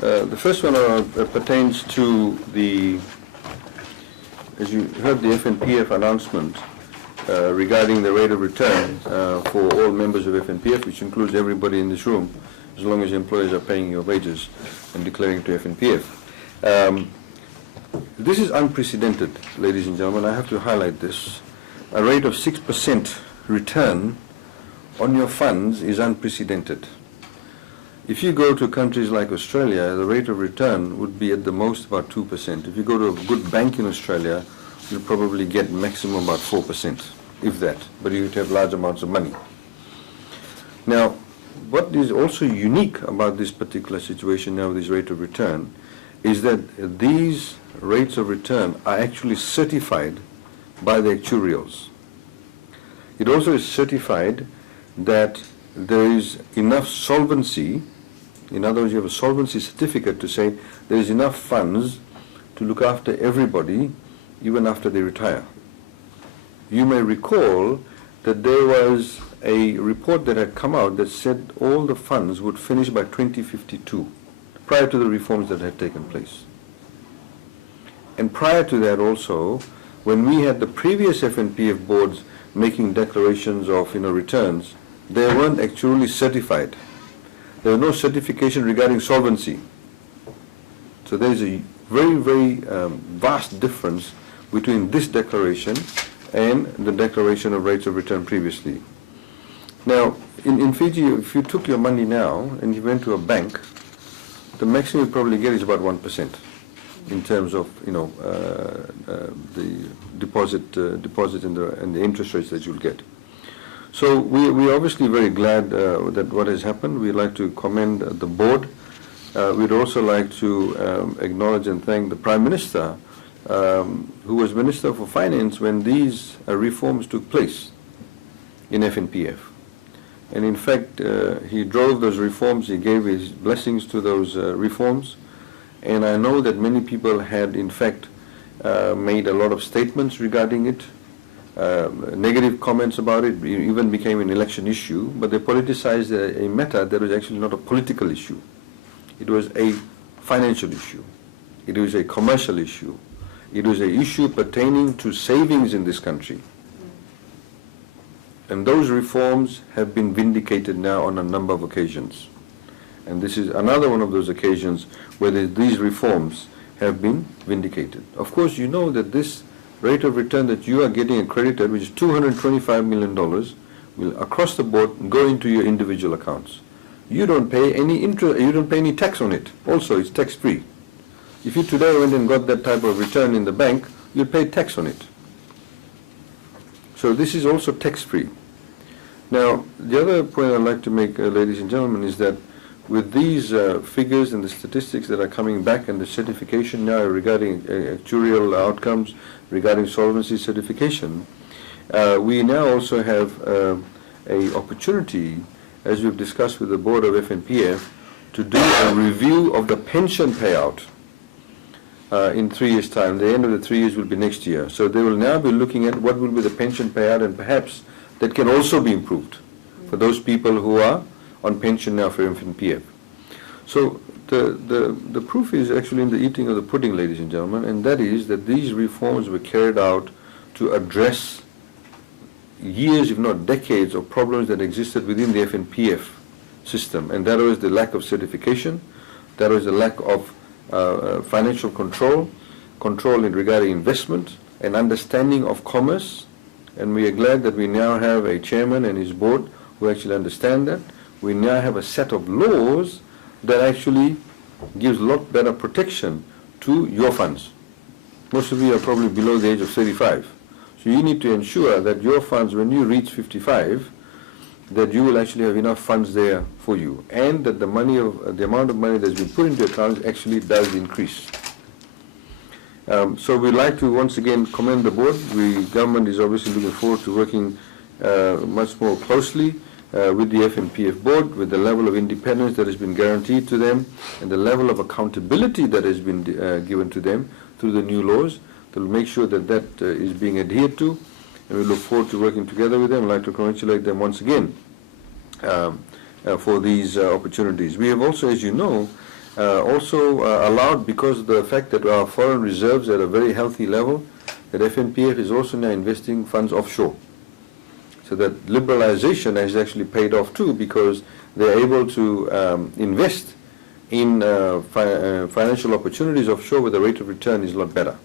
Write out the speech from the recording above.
The first one pertains to the, as you heard, the FNPF announcement regarding the rate of return for all members of FNPF, which includes everybody in this room, as long as employers are paying your wages and declaring to FNPF. This is unprecedented, ladies and gentlemen. I have to highlight this. A rate of 6% return on your funds is unprecedented. If you go to countries like Australia, the rate of return would be at the most about 2%. If you go to a good bank in Australia, you'll probably get maximum about 4%, if that, but you would have large amounts of money. Now, what is also unique about this particular situation now with this rate of return is that these rates of return are actually certified by the actuarials. It also is certified that there is enough solvency. In other words, you have a solvency certificate to say there is enough funds to look after everybody even after they retire. You may recall that there was a report that had come out that said all the funds would finish by 2052, prior to the reforms that had taken place. And prior to that also, when we had the previous FNPF boards making declarations of returns, they weren't actually certified. There was no certification regarding solvency. So there is a very, very vast difference between this declaration and the declaration of rates of return previously. Now, in Fiji, if you took your money now and you went to a bank, the maximum you probably get is about 1% in terms of the deposit and the interest rates that you'll get. So we're obviously very glad that what has happened. We'd like to commend the board. We'd also like to acknowledge and thank the Prime Minister, who was Minister for Finance when these reforms took place in FNPF. And in fact, he drove those reforms. He gave his blessings to those reforms. And I know that many people had, in fact, made a lot of statements regarding it, negative comments about it. It even became an election issue, but they politicized a matter that was actually not a political issue. It was a financial issue. It was a commercial issue. It was an issue pertaining to savings in this country. And those reforms have been vindicated now on a number of occasions. And this is another one of those occasions where these reforms have been vindicated. Of course, you know that this rate of return that you are getting accredited, which is $225 million, will across the board go into your individual accounts. You don't pay any interest, you don't pay any tax on it. Also, it's tax-free. If you today went and got that type of return in the bank, you'll pay tax on it. So this is also tax-free. Now, the other point I'd like to make, ladies and gentlemen, is that with these figures and the statistics that are coming back and the certification now regarding actuarial outcomes, regarding solvency certification, we now also have an opportunity, as we've discussed with the board of FNPF, to do a review of the pension payout in 3 years' time. The end of the 3 years will be next year. So they will now be looking at what will be the pension payout, and perhaps that can also be improved for those people who are on pension now for FNPF. So the proof is actually in the eating of the pudding, ladies and gentlemen, and that is that these reforms were carried out to address years, if not decades, of problems that existed within the FNPF system. And that was the lack of certification, that was the lack of financial control in regarding investment, and understanding of commerce. And we are glad that we now have a chairman and his board who actually understand that. We now have a set of laws that actually gives a lot better protection to your funds. Most of you are probably below the age of 35. So you need to ensure that your funds, when you reach 55, that you will actually have enough funds there for you, and that the amount of money that's been put into accounts actually does increase. So we'd like to once again commend the board. The government is obviously looking forward to working much more closely with the FNPF board, with the level of independence that has been guaranteed to them, and the level of accountability that has been given to them through the new laws, that will make sure that that is being adhered to. And we look forward to working together with them. I'd like to congratulate them once again for these opportunities. We have also, as you know, allowed, because of the fact that our foreign reserves are at a very healthy level, that FNPF is also now investing funds offshore. So that liberalization has actually paid off too, because they're able to invest in financial opportunities offshore where the rate of return is a lot better.